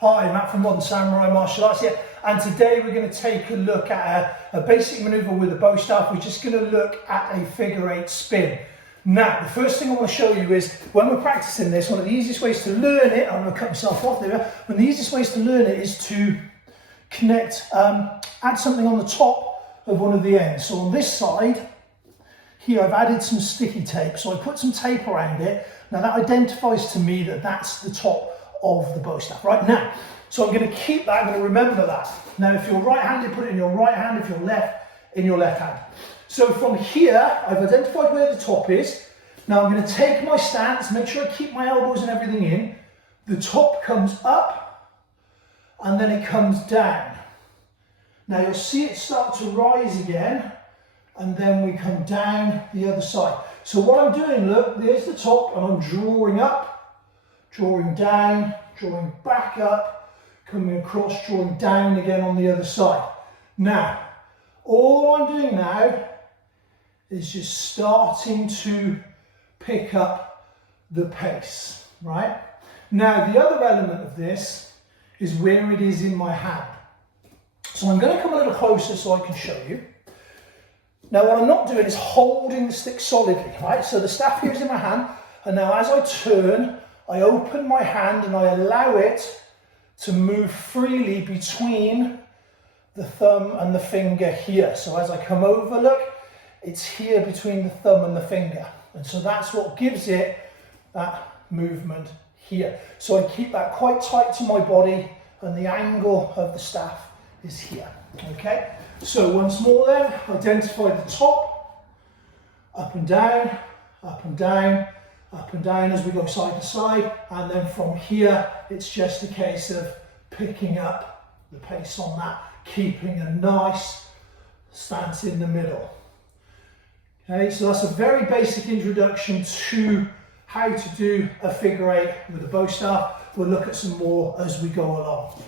Hi, Matt from Modern Samurai Martial Arts here, and today we're going to take a look at a basic manoeuvre with a bow staff. We're just going to look at a figure eight spin. Now, the first thing I want to show you is when we're practicing this, one of the easiest ways to learn it, I'm going to cut myself off there, one of the easiest ways to learn it is to connect, add something on the top of one of the ends. So on this side, here I've added some sticky tape, so I put some tape around it. Now that identifies to me that that's the top of the bow staff. Right now, so I'm going to keep that, I'm going to remember that. Now if you're right-handed, put it in your right hand, if you're left, in your left hand. So from here, I've identified where the top is. Now I'm going to take my stance, make sure I keep my elbows and everything in. The top comes up, and then it comes down. Now you'll see it start to rise again, and then we come down the other side. So what I'm doing, look, there's the top, and I'm drawing up, drawing down, drawing back up, coming across, drawing down again on the other side. Now, all I'm doing now is just starting to pick up the pace, right? Now, the other element of this is where it is in my hand. So I'm going to come a little closer so I can show you. Now, what I'm not doing is holding the stick solidly, right? So the staff here is in my hand, and now as I turn, I open my hand and I allow it to move freely between the thumb and the finger here. So as I come over, look, it's here between the thumb and the finger. And so that's what gives it that movement here. So I keep that quite tight to my body, and the angle of the staff is here, okay? So once more then, identify the top, up and down, up and down, up and down as we go side to side, and then from here it's just a case of picking up the pace on that, keeping a nice stance in the middle. Okay, so that's a very basic introduction to how to do a figure eight with a bow staff. We'll look at some more as we go along.